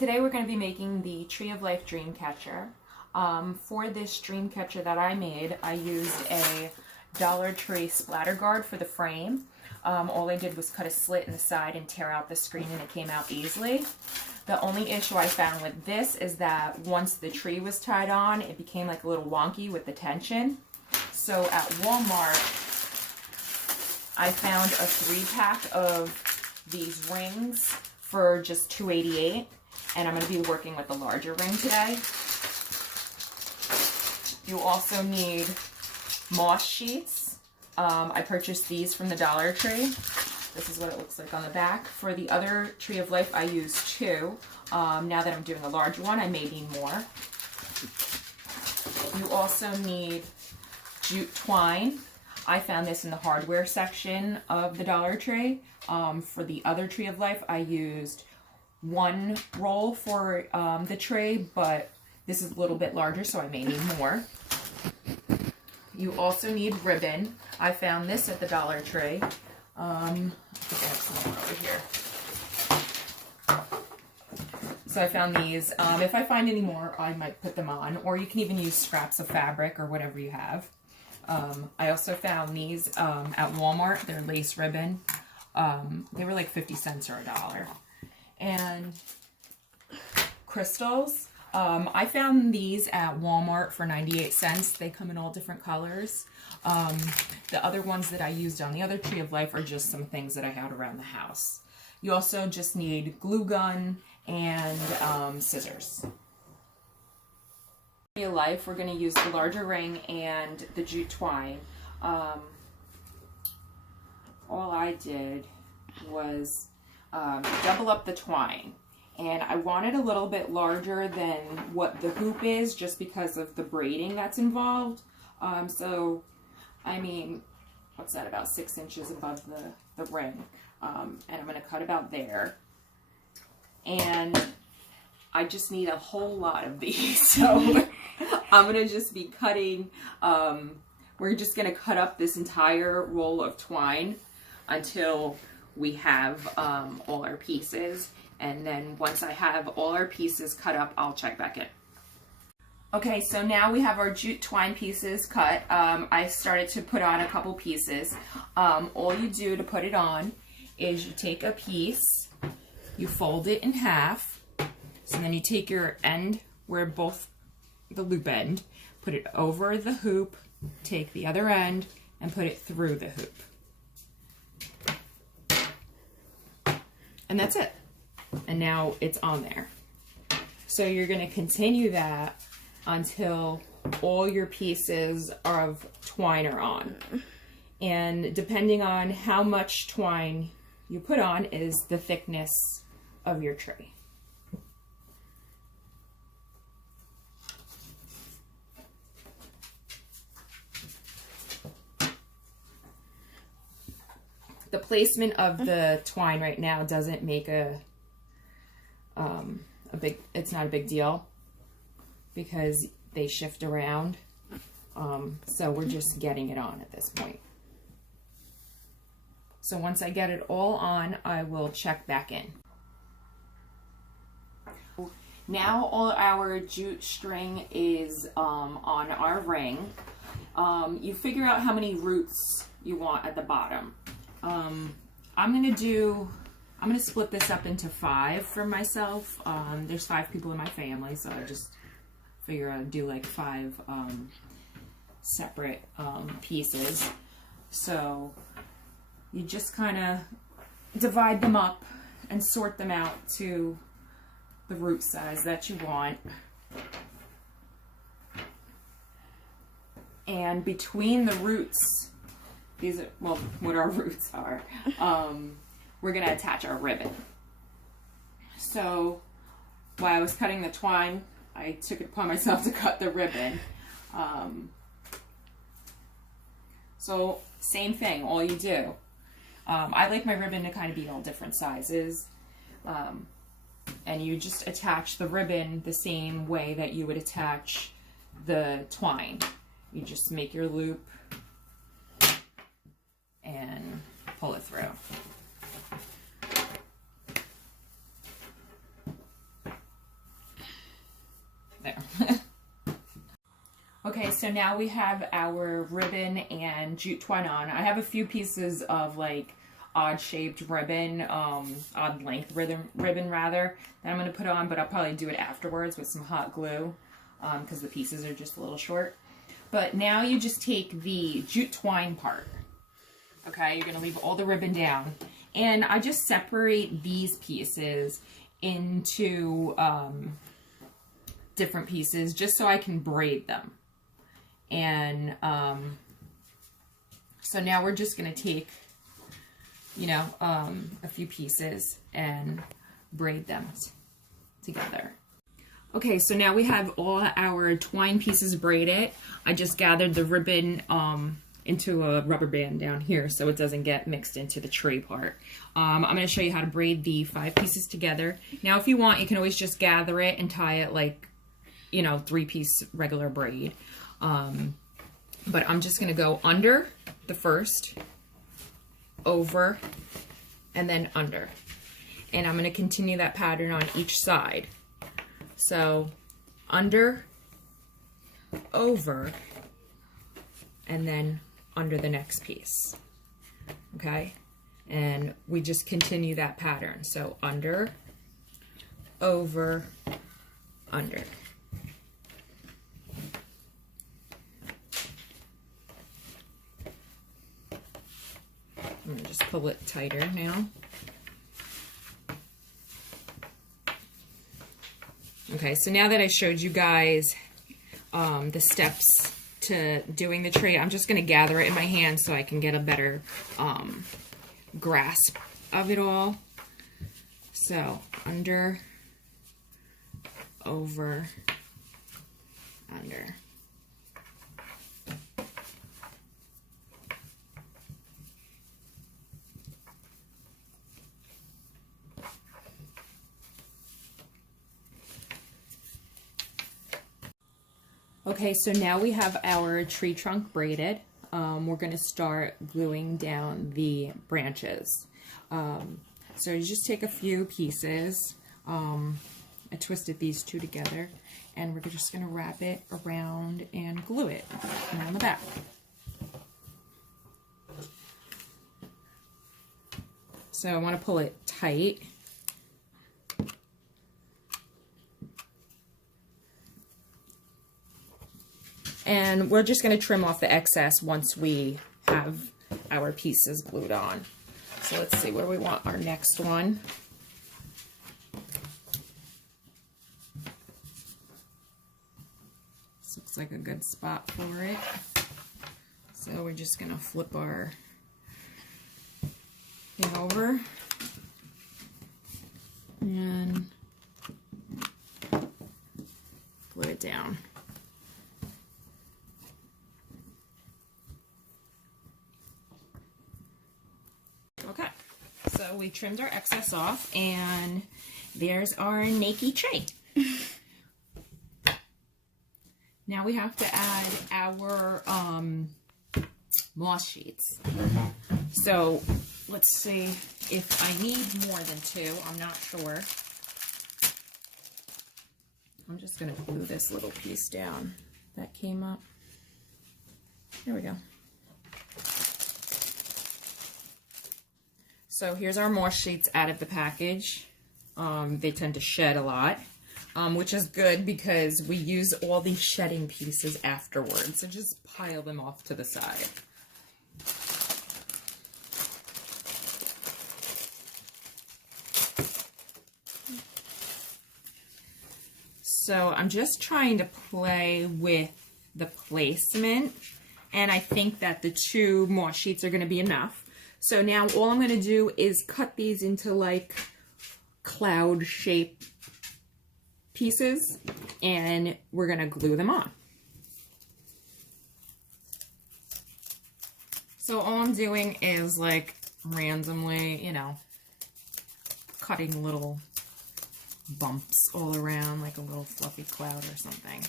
Today we're going to be making the Tree of Life dream catcher. For this dream catcher that I made, I used a Dollar Tree splatter guard for the frame. All I did was cut a slit in the side and tear out the screen, and it came out easily. The only issue I found with this is that once the tree was tied on, it became like a little wonky with the tension. So at Walmart, I found a 3-pack of these rings for just $2.88. And I'm going to be working with the larger ring today. You also need moss sheets. I purchased these from the Dollar Tree. This is what it looks like on the back. For the other Tree of Life, I used 2. Now that I'm doing a larger one, I may need more. You also need jute twine. I found this in the hardware section of the Dollar Tree. For the other Tree of Life, I used 1 roll for the tray, but this is a little bit larger, so I may need more. You also need ribbon. I found this at the Dollar Tree. I think I have some more over here. So I found these. If I find any more, I might put them on, or you can even use scraps of fabric or whatever you have. I also found these at Walmart. They're lace ribbon. They were like 50 cents or $1. And crystals. I found these at Walmart for 98 cents. They come in all different colors. The other ones that I used on the other Tree of Life are just some things that I had around the house. You also just need glue gun and scissors. Tree of Life, we're going to use the larger ring and the jute twine. All I did was double up the twine, and I want it a little bit larger than what the hoop is, just because of the braiding that's involved. So I mean, what's that, about 6 inches above the ring, and I'm going to cut about there, and I just need a whole lot of these, so I'm going to just be cutting. We're just going to cut up this entire roll of twine until we have all our pieces, and then once I have all our pieces cut up, I'll check back in. Okay, so now we have our jute twine pieces cut. I started to put on a couple pieces. All you do to put it on is you take a piece, you fold it in half, so then you take your end where both the loop end, put it over the hoop, take the other end, and put it through the hoop. And that's it. And now it's on there. So you're going to continue that until all your pieces of twine are on. And depending on how much twine you put on is the thickness of your tray. The placement of the twine right now doesn't make it's not a big deal because they shift around. So we're just getting it on at this point. So once I get it all on, I will check back in. Now all our jute string is on our ring. You figure out how many roots you want at the bottom. I'm gonna split this up into 5 for myself. There's 5 people in my family, so I just figure I'd do like 5 separate pieces. So you just kind of divide them up and sort them out to the root size that you want. And between the roots, these are, well, what our roots are, we're going to attach our ribbon. So while I was cutting the twine, I took it upon myself to cut the ribbon. So same thing, all you do. I like my ribbon to kind of be all different sizes. And you just attach the ribbon the same way that you would attach the twine. You just make your loop and pull it through. Okay, so now we have our ribbon and jute twine on. I have a few pieces of like odd shaped ribbon, odd length ribbon rather, that I'm going to put on, but I'll probably do it afterwards with some hot glue because the pieces are just a little short. But now you just take the jute twine part. Okay, you're going to leave all the ribbon down. And I just separate these pieces into different pieces just so I can braid them. And so now we're just going to take, you know, a few pieces and braid them together. Okay, so now we have all our twine pieces braided. I just gathered the ribbon into a rubber band down here so it doesn't get mixed into the tray part. I'm going to show you how to braid the 5 pieces together. Now, if you want, you can always just gather it and tie it like, you know, 3-piece regular braid. But I'm just going to go under the first, over, and then under. And I'm going to continue that pattern on each side. So under, over, and then under the next piece. Okay? And we just continue that pattern. So under, over, under. I'm going to just pull it tighter now. Okay, so now that I showed you guys the steps to doing the tray, I'm just going to gather it in my hand so I can get a better grasp of it all. So under, over, under. Okay, so now we have our tree trunk braided. We're going to start gluing down the branches. So you just take a few pieces. I twisted these 2 together, and we're just going to wrap it around and glue it around the back. So I want to pull it tight. And we're just going to trim off the excess once we have our pieces glued on. So let's see where we want our next one. This looks like a good spot for it. So we're just going to flip our thing over and glue it down. Okay, so we trimmed our excess off, and there's our naked tray. Now we have to add our moss sheets. So let's see if I need more than 2. I'm not sure. I'm just going to glue this little piece down that came up. There we go. So here's our moss sheets out of the package. They tend to shed a lot, which is good because we use all these shedding pieces afterwards. So just pile them off to the side. So I'm just trying to play with the placement, and I think that the 2 moss sheets are going to be enough. So now all I'm going to do is cut these into like cloud shape pieces, and we're going to glue them on. So all I'm doing is like randomly, you know, cutting little bumps all around like a little fluffy cloud or something.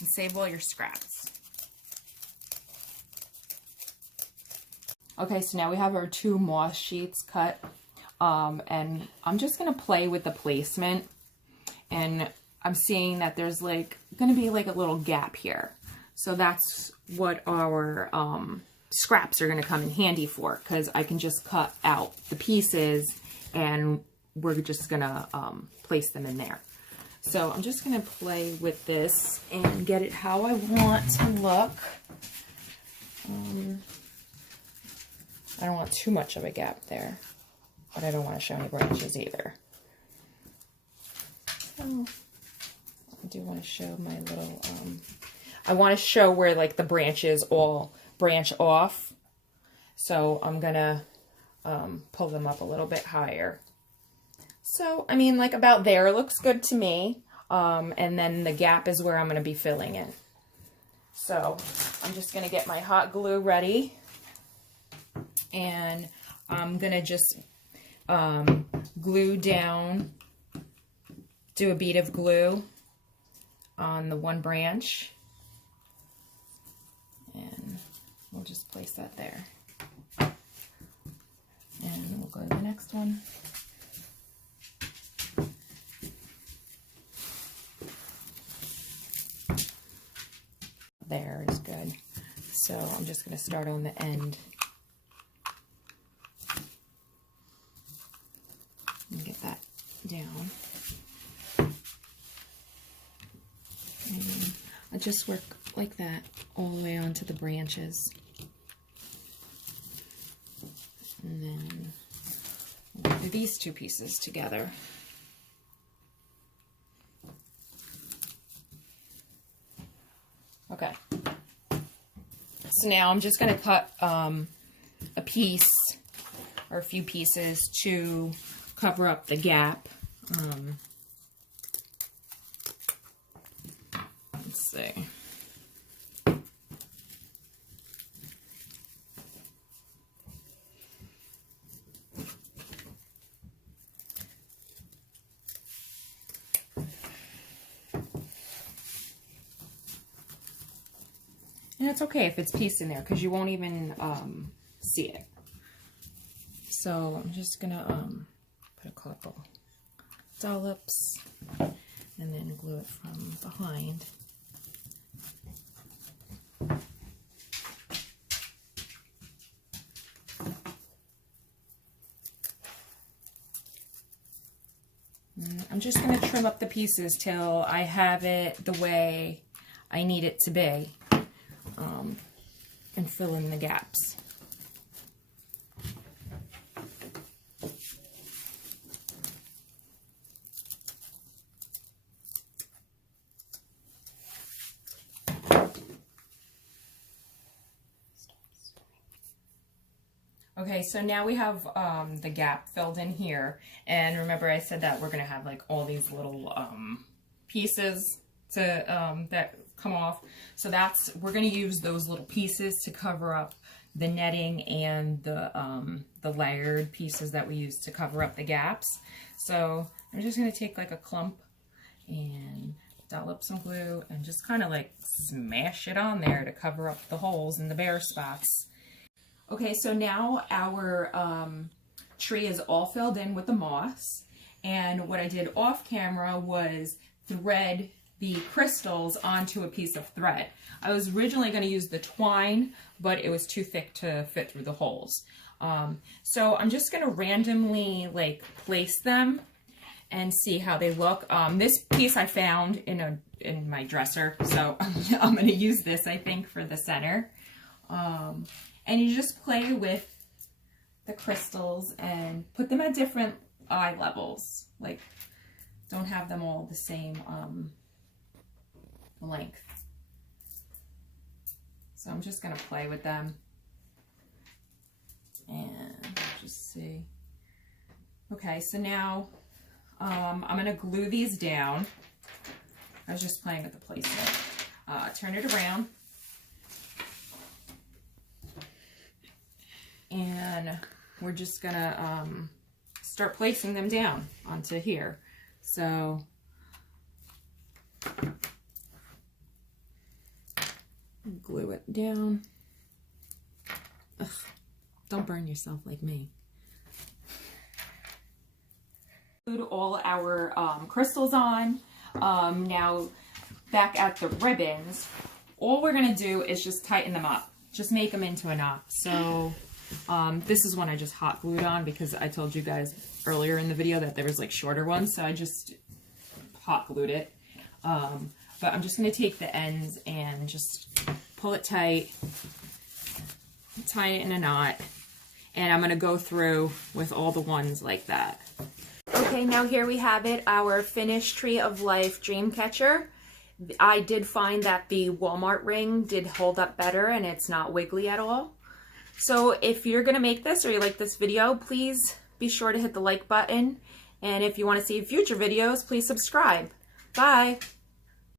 And save all your scraps. Okay, so now we have our 2 moss sheets cut, and I'm just going to play with the placement, and I'm seeing that there's like going to be like a little gap here. So that's what our scraps are going to come in handy for, because I can just cut out the pieces and we're just going to place them in there. So I'm just going to play with this and get it how I want to look. I don't want too much of a gap there, but I don't want to show any branches either. So I do want to show my little, I want to show where like the branches all branch off. So I'm going to pull them up a little bit higher. So, I mean, like about there looks good to me. And then the gap is where I'm going to be filling in. So I'm just going to get my hot glue ready. And I'm going to just glue down, do a bead of glue on the one branch. And we'll just place that there. And we'll go to the next one. There is good. So I'm just going to start on the end and get that down. And I just work like that all the way onto the branches. And then we'll do these two pieces together. Okay, so now I'm just going to cut a piece or a few pieces to cover up the gap. Let's see. And it's okay if it's pieced in there, because you won't even see it. So I'm just going to put a couple dollops and then glue it from behind. And I'm just going to trim up the pieces till I have it the way I need it to be. And fill in the gaps. Okay, so now we have the gap filled in here, and remember I said that we're going to have like all these little pieces to that come off. So we're going to use those little pieces to cover up the netting and the layered pieces that we use to cover up the gaps. So I'm just going to take like a clump and dollop some glue and just kind of like smash it on there to cover up the holes and the bare spots. Okay, so now our tree is all filled in with the moss, and what I did off camera was thread the crystals onto a piece of thread. I was originally going to use the twine, but it was too thick to fit through the holes. So I'm just going to randomly like place them and see how they look. This piece I found in my dresser, so I'm going to use this, I think, for the center. And you just play with the crystals and put them at different eye levels. Like, don't have them all the same length. So I'm just going to play with them and just see. Okay, so now I'm going to glue these down. I was just playing with the placement. Turn it around. And we're just going to start placing them down onto here. So glue it down. Ugh, don't burn yourself like me. Glued all our crystals on. Now, back at the ribbons, all we're going to do is just tighten them up. Just make them into a knot. So, this is one I just hot glued on because I told you guys earlier in the video that there was like shorter ones, so I just hot glued it. But I'm just going to take the ends and just pull it tight, tie it in a knot, and I'm going to go through with all the ones like that. Okay, now here we have it, our finished Tree of Life dream catcher. I did find that the Walmart ring did hold up better and it's not wiggly at all. So if you're going to make this or you like this video, please be sure to hit the like button. And if you want to see future videos, please subscribe. Bye!